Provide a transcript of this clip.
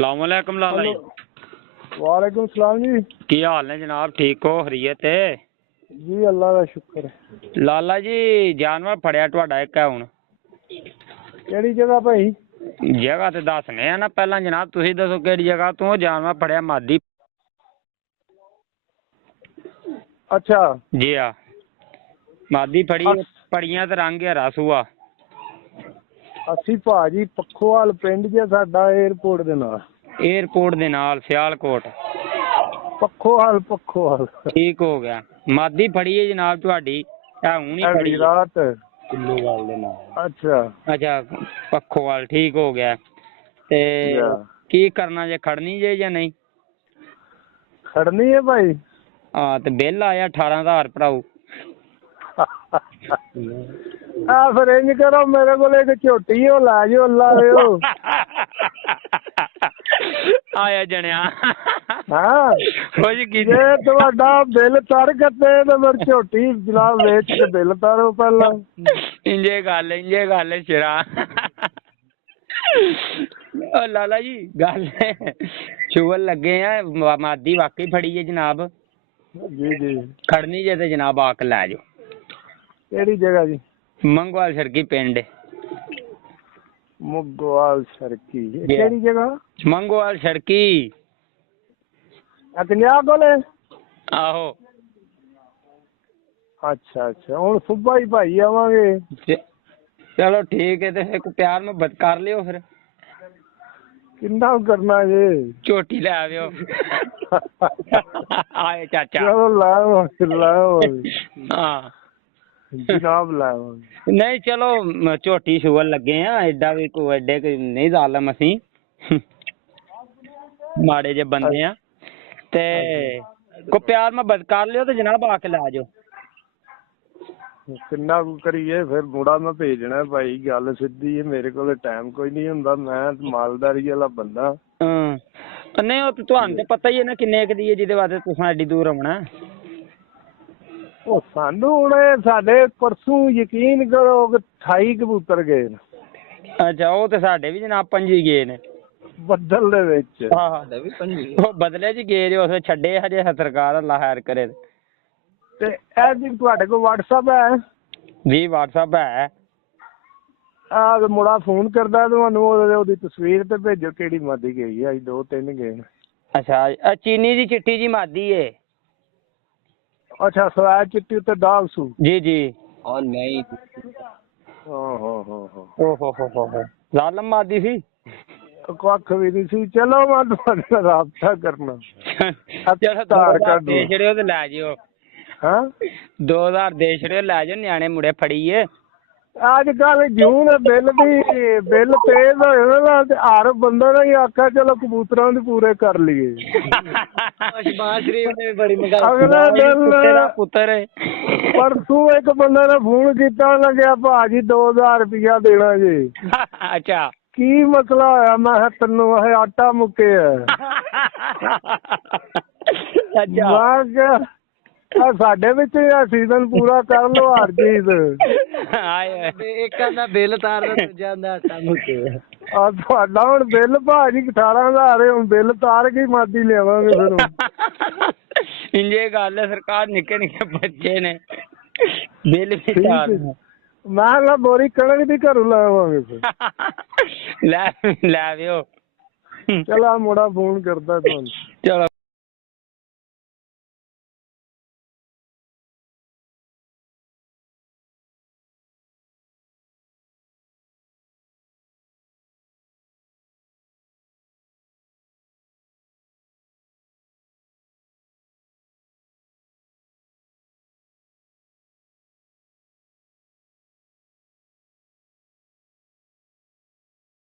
सलामुअलैकुम लाला जी। वालेकुम सलाम जी। की हाल ने जनाब, ठीक हो? खरीयत है जी, अल्लाह का शुक्र है। लाला जी, जानवर फड़िया तुहाडा एक है हुण। केड़ी जगह भाई? जगह ते दसने आ ना, पहला जनाब तुसी दसो केड़ी जगह तो जानवर फड़िया? मादी। अच्छा। जी हाँ, मादी फड़ी। अस फड़ियां ते रंग हरा सूआ। ਅਸੀਂ ਭਾਜੀ ਪੱਖੋਵਾਲ ਪਿੰਡ ਜੇ ਸਾਡਾ 에어ਪੋਰਟ ਦੇ ਨਾਲ। एयरपोर्ट दे नाल सियालकोट। ਪੱਖੋਵਾਲ। ठीक हो गया। मादी फड़ी है जनाब तुहाडी, ए हुण ही फड़ी है। रात। कुल्लूवाल दे नाल। अच्छा अच्छा, पक्खोवाल ठीक हो गया। ते या की करना जे, खड़नी जे या नहीं? खड़नी है भाई। हाँ, ते बिल आया 18,000 भराऊ। फिर इंज करो, मेरे को एक झोटी हो ला जो लाओ। आया जनिया। हाँ, कुछ की जे ਤੁਹਾਡਾ ਬਿੱਲ ਤਰ ਕੱਤੇ ਤੇ ਫਿਰ ਝੋਟੀ ਜਨਾਬ ਵੇਚ ਕੇ ਬਿੱਲ ਤਾਰੋ ਪਹਿਲਾਂ। इंजे गल है शिरा। ओ लाला जी, गल शुगर लगे हैं, मादी वाकई फड़ी है जनाब। जी जी। खड़नी जे ते जनाब आक लै जाओ। ਕਿਹੜੀ ਜਗ੍ਹਾ ਜੀ? मंगवाल सरकी पिंड। ਮੁਗਵਾਲ ਸਰਕੀ। ਜੀ। ਕਿਹੜੀ ਜਗ੍ਹਾ? मंगवाल सड़की। ਅਕਨਿਆ ਕੋਲੇ? आहो। ਅੱਛਾ ਅੱਛਾ, ਹੁਣ ਸੁਬਾ ਹੀ ਭਾਈ ਆਵਾਂਗੇ। चलो ठीक है, तो फिर प्यार मुहब्बत कर लियो फिर। ਕਿੰਨਾ ਕਰਨਾ ਜੇ? झोटी ले आवियो। आए चाचा। ਚਲੋ ਲਾਵਾਂਗੇ हाँ ਜਨਾਬ ਲਾਵਾਂਗੇ। नहीं चलो, झोटी शुगर लगे हैं, एडा भी कोई एडे नहीं जालम असी। माड़े जे बंदे हैं ते को प्यार मुहब्बत कर लियो तो जनाब आके लै जाओ। ਕਿੰਨਾ ਕੁ ਕਰੀਏ ਫਿਰ? ਮੁੰਡਾ ਮੈਂ ਭੇਜਣਾ ਭਾਈ, ਗੱਲ ਸਿੱਧੀ ਹੈ। ਮੇਰੇ ਕੋਲ ਟਾਈਮ ਕੋਈ ਨਹੀਂ ਹੁੰਦਾ, ਮੈਂ ਮਾਲਦਾਰੀ ਵਾਲਾ ਬੰਦਾ। नहीं वो तो ਤੁਹਾਨੂੰ ਤੇ ਪਤਾ ਹੀ ਹੈ ਨਾ ਕਿੰਨੇ ਕ ਦੀ ਹੈ ਜਿਹਦੇ ਵਾਸਤੇ ਤੁਸੀਂ ਐਡੀ ਦੂਰ ਆਉਣਾ। ਉਹ ਸਾਨੂੰ ਹੁਣ ਸਾਡੇ ਪਰਸੋਂ ਯਕੀਨ ਕਰੋ ਕਿ 28 ਕਬੂਤਰ ਗਏ ਨੇ। ਅੱਛਾ, ਉਹ ਤੇ ਸਾਡੇ ਵੀ ਜਨਾਬ 25 ਗਏ ਨੇ ਬੱਦਲ ਦੇ ਵਿੱਚ। ਹਾਂ, ਸਾਡੇ ਵੀ 25। ਉਹ ਬਦਲੇ ਚ ਗਏ ਜੇ, ਉਸ ਛੱਡੇ ਹਜੇ ਸਰਕਾਰ ਅੱਲਾ ਖੈਰ ਕਰੇ। ਤੇ ਇਹ ਜੀ ਤੁਹਾਡੇ ਕੋਲ WhatsApp ਹੈ? ਜੀ WhatsApp ਹੈ। ਆਹ ਮੁੰਡਾ ਫੋਨ ਕਰਦਾ ਤੁਹਾਨੂੰ, ਉਹਦੀ ਤਸਵੀਰ ਤੇ ਭੇਜੋ ਕਿਹੜੀ ਮਾਦੀ ਗਈ ਹੈ। 2-3 ਗਏ ਨੇ। ਅੱਛਾ, ਚੀਨੀ ਦੀ ਚਿੱਟੀ ਜੀ ਮਾਦੀ ਏ। ਅੱਛਾ, ਸਵਾਇ ਚਿੱਟੀ ਉੱਤੇ ਦਾਗ ਸੂ। ਜੀ ਜੀ। और नहीं। ਹੋ ਜ਼ਾਲਮ ਮਾਦੀ ਸੀ। ਕੱਖ ਵੀ ਨਹੀਂ ਸੀ। ਚਲੋ ਮੈਂ ਤੁਹਾਡੇ ਨਾਲ ਰਾਬਤਾ ਕਰਨਾ। ਚਲੋ ਧਾਰ 2000 ਕੱਢ ਦੇ ਛੜਿਓ ਤੇ ਲੈ ਜਿਓ। ਹਾਂ, 2000 ਦੇ ਛੜਿਓ, ਲੈ ਜਾਓ, ਨਿਆਣੇ ਮੁੰਡੇ ਫੜੀਏ। ਅੱਜ ਕੱਲ ਜੂਨ ਬਿੱਲ ਤੇਜ਼ ਹੋਏ ਨਾ ਤੇ ਹਰ ਬੰਦਾ ਨੇ ਆਖਿਆ ਚਲੋ ਕਬੂਤਰਾਂ ਦੇ ਪੂਰੇ ਕਰ ਲਈਏ। ਸ਼ਬਾਜ਼ ਸ਼ਰੀਫ ਨੇ ਬੜੀ ਮਗਾਈ। ਅਗਲਾ ਦਿਨ ਪੁੱਤਰ ਪਰਸੋਂ ਇੱਕ ਬੰਦੇ ਨੇ ਫੋਨ ਕੀਤਾ, ਲੱਗਿਆ ਭਾਜੀ 2000 ਰੁਪਇਆ ਦੇਣਾ ਜੀ। ਅੱਛਾ, ਕੀ ਮਸਲਾ ਹੋਇਆ? ਮੈਂ ਕਿਹਾ ਤੈਨੂੰ ਇਹ ਆਟਾ ਮੁੱਕਿਆ। ਮੈਂ ਕਿਹਾ ਸਾਡੇ ਵਿੱਚ ਸੀਜ਼ਨ ਪੂਰਾ ਕਰ ਲੋ ਹਰ ਚੀਜ਼। ਇੱਕ ਦਾ ਬਿੱਲ ਤਾਰਦਾ, ਦੂਜਾ ਦਾ ਆਟਾ ਮੁੱਕਿਆ। ਆ ਤੁਹਾਡਾ ਹੁਣ ਬਿੱਲ ਭਾਜੀ 18,000 ਹੁਣ ਬਿੱਲ ਤਾਰ ਕੇ ਮਾਦੀ ਲਿਆਵਾਂਗੇ ਫਿਰ। ਇੰਜੇ ਗੱਲ ਹੈ, ਸਰਕਾਰ ਨਿੱਕੇ ਨਿੱਕੇ ਬੱਚੇ ਨੇ, ਬਿੱਲ ਵੀ ਤਾਰ। ਮੈਂ ਕਿਹਾ ਬੋਰੀ ਕਣਕ ਦੀ ਘਰੋਂ ਲਾਵਾਂਗੇ ਫਿਰ। ਲੈ ਆਵਿਓ। ਚਲੋ ਮੁੰਡਾ ਫੋਨ ਕਰਦਾ ਤੁਹਾਨੂੰ। ਚਲੋ।